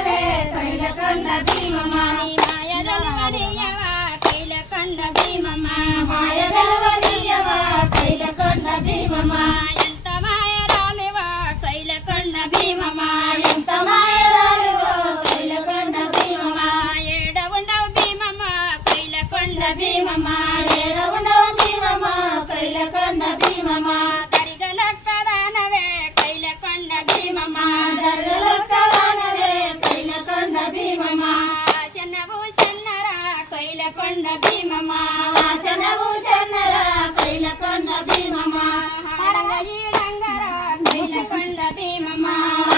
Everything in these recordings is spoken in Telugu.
దానవే కైలకొండ భీమమ్మ మాయదలవనియవా కైలకొండ భీమమ్మ మాయదలవనియవా కైలకొండ భీమమ్మ ఎంత మాయరాలివా కైలకొండ భీమమ్మ ఎంత మాయరాలువో కైలకొండ భీమమ్మ ఏడ ఉండవు భీమమ్మ కైలకొండ భీమమ్మ ఏడ ఉండవు భీమమ్మ కైలకొండ భీమమ్మ దరిగలక్క దానవే కైలకొండ భీమమ్మ దర్గలొక్క దానవే కైలకొండ భీమమ్మ చెన్నవు చెన్నరా కైలకొండ భీమమ్మ వాసనవు చన్నరా కైలకొండ భీమమ్మ ఆడంగ ఈడంగరా కైలకొండ భీమమ్మ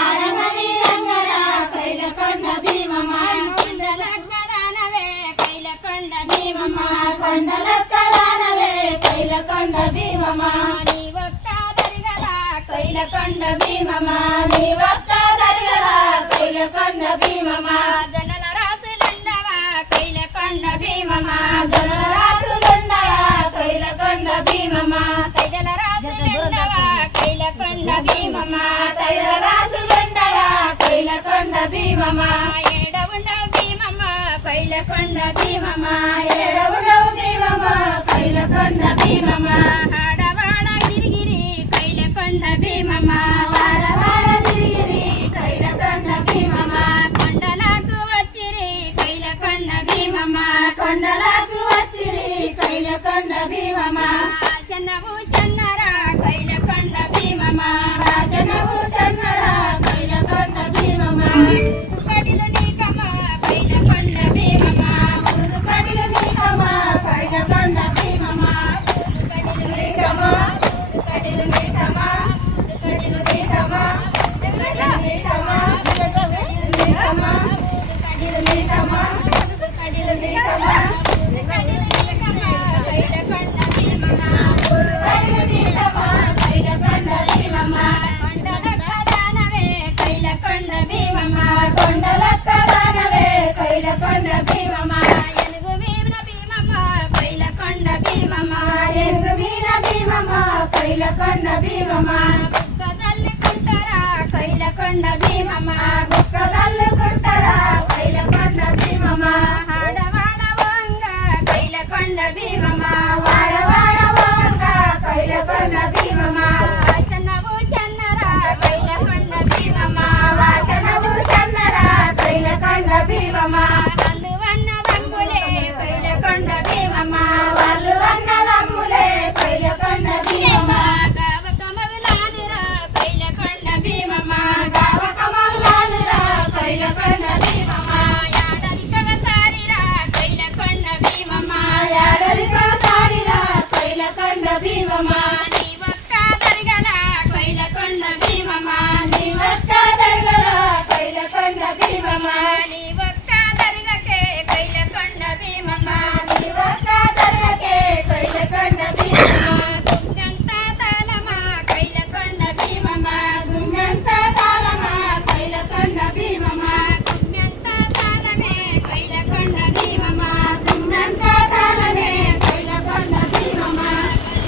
ఆడంగని రంగరా కైలకొండ భీమమ్మ కొండలక్క దానవే కైలకొండ భీమమ్మ కొండలొక్క దానవే కైలకొండ భీమమ్మ నీ ఒక్క దరిగల కైలకొండ భీమమ్మ నీ ఒక్క దర్గరా కైలకొండ భీమమ్మ జనల రాసులుండవా కైలకొండ భీమమ్మ ధనరాజులుండరా కైలకొండ భీమమ్మ తైజల రాసులుండవా కైలకొండ భీమమ్మ తైలరాజులుండరా కైలకొండ భీమమ్మ ఏడ ఉండవు భీమమ్మ కైలకొండ భీమమ్మ ఏడవుడవు భీమమ్మ కైలకొండ భీమమ్మ ఆడవాడ గిరిగిరి కైలకొండ భీమమ్మ వాడవాడ తిరిగిరి కైలకొండ భీమమ్మ కొండలకు వచ్చిరి కైలకొండ భీమమ్మ కొండలకు వచ్చిరి కైలకొండ భీమమ్మ చెన్నవు చెన్నరా కైలకొండ భీమమ్మ రాజనవు సన్నరా కైలకొండ భీమమ్మ పడిలు నీకమ్మ కైలకొండ భీమమ్మ ముదుకడిలు నీకమ్మ కైలకొండ భీమమ్మ పడిలు నీకమ్మ ముదుకడిలు నీకమ్మ ముదుకడిలు నీకమ్మ ముదుకడిలు నీకమ్మ నీకమ్మ ముదుకడిలు నీకమ్మ ముదుకడిలు నీకమ్మ పడిలు నీకమ్మ కైలకొండ భీమమ్మ ముదుకడిలు నీకమ్మ కైలకొండ భీమమ్మ కొండలక్క దానవే కైలకొండ భీమమ్మ కొండలక్క దానవే కైలకొండ భీమమ్మ ఎనుగు వీణ భీమమ్మ కైలకొండ భీమమ్మ ఎరుగు వీణ భీమమ్మ కైలకొండ భీమమ్మ కుక్క తల్లికుంటారా కైలకొండ భీమమ్మ గుక్కదల్లుకుంటరా కైలకొండ భీమమ్మ ఆడవాడ వంగ కైలకొండ భీమమ్మ వాడవాడ వంగ కైలకొండ భీమమ్మ చెన్నవు చెన్నరా కైలకొండ భీమమ్మ వాసనవు చన్నరా కైలకొండ భీమమ్మ అందువన్న దమ్ములే కైలకొండ భీమమ్మ వాళ్ళు అన్నదమ్ములే కైలకొండ భీమమ్మ గావక మగులానురా కైలకొండ భీమమ్మ గావక మల్లానురా కైలకొండ భీమమ్మ యాడలికగసారిరా కైలకొండ భీమమ్మ యాడలికోసారిరా కైలకొండ భీమమ్మ నీ ఒక్క దరిగల కైలకొండ భీమమ్మ నీ ఒక్క దర్గరా కైలకొండ భీమమ్మ నీ ఒక్క దరిగకే కైలకొండ భీమమ్మ నీ ఒక్క దర్గకే కైలకొండ భీమమ్మ గుండంతా తాళమా కైలకొండ భీమమ్మ గుమ్మెంత తాళమా కైలకొండ భీమమ్మ గుండంతా తాళమే కైలకొండ భీమమ్మ గుమ్మెంత తాళమే కైలకొండ భీమమ్మ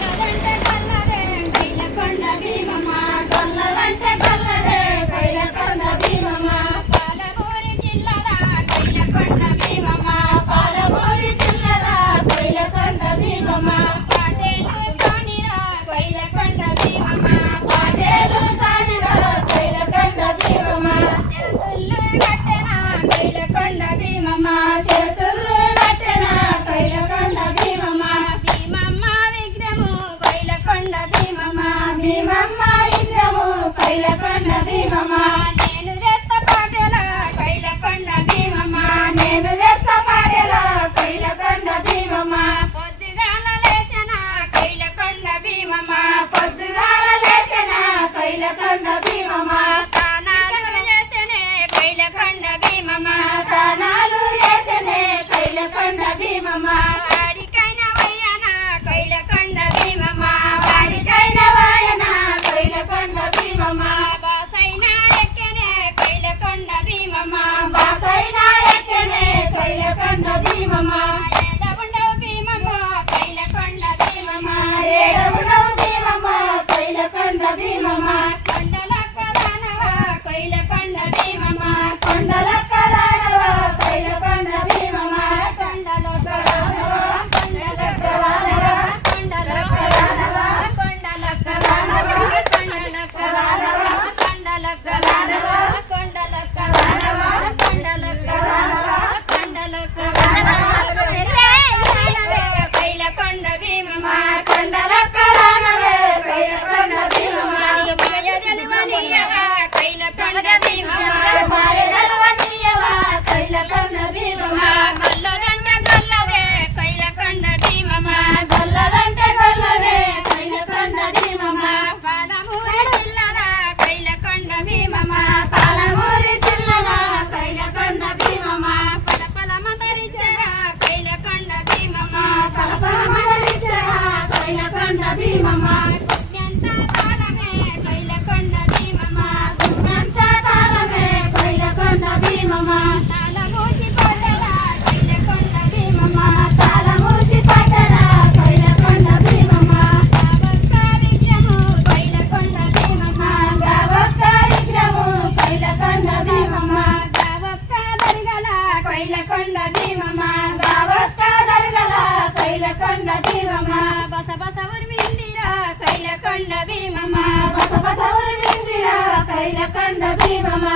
కల్లదంటే కల్లదే కైలకొండ భీమమ్మ కొల్లలంటే కొల్లదే కైలకొండ భీమమ్మ పాలమూరి జిల్లాల కైలకొండ భీమమ్మ పాలమూరి జిల్లరా కైలకొండ భీమమ్మ పాటేలు కానిరా కైలకొండ భీమమ్మ పాటేలు తానిరా కైలకొండ భీమమ్మ చేతుల్లో కట్టెన కైలకొండ భీమమ్మ చేతులు కట్టెన కైలకొండ భీమమ్మ భీమమ్మ విగ్రహము కైలకొండ భీమమ్మ భీమమ్మ విగ్రహము కైలకొండ భీమమ్మ నేను చేస్తా పాటల కైలకొండ భీమమ్మ నేను చేస్తా పాడేలా కైలకొండ భీమమ్మ పొద్దుగాల లేచిన కైలకొండ భీమమ్మ పొద్దుగాల లేచిన కైలకొండ భీమమ్మ తానాలు చేసనే కైలకొండ భీమమ్మ దానాలు చేసనే కైలకొండ భీమమ్మ వాడికైనా వయ్యన కైలకొండ భీమమ్మ వాడికైన వాయన కైలకొండ భీమమ్మ బాసైనా ఎక్కనే కైలకొండ భీమమ్మ బాసైన ఎక్కనే కైలకొండ భీమమ్మ ఏడ ఉండవు భీమమ్మ కైలకొండ భీమమ్మ ఏడవుడవు భీమమ్మ కైలకొండ భీమమ్మ కొండలక్క దానవ కైలకొండ భీమమ్మ కొండల కైలకొండ భీమమ్మ బస బస ఉరిమిందిరా కైలకొండ భీమమ్మ బస బస ఉరిమిందిరా కైలకొండ భీమమ్మ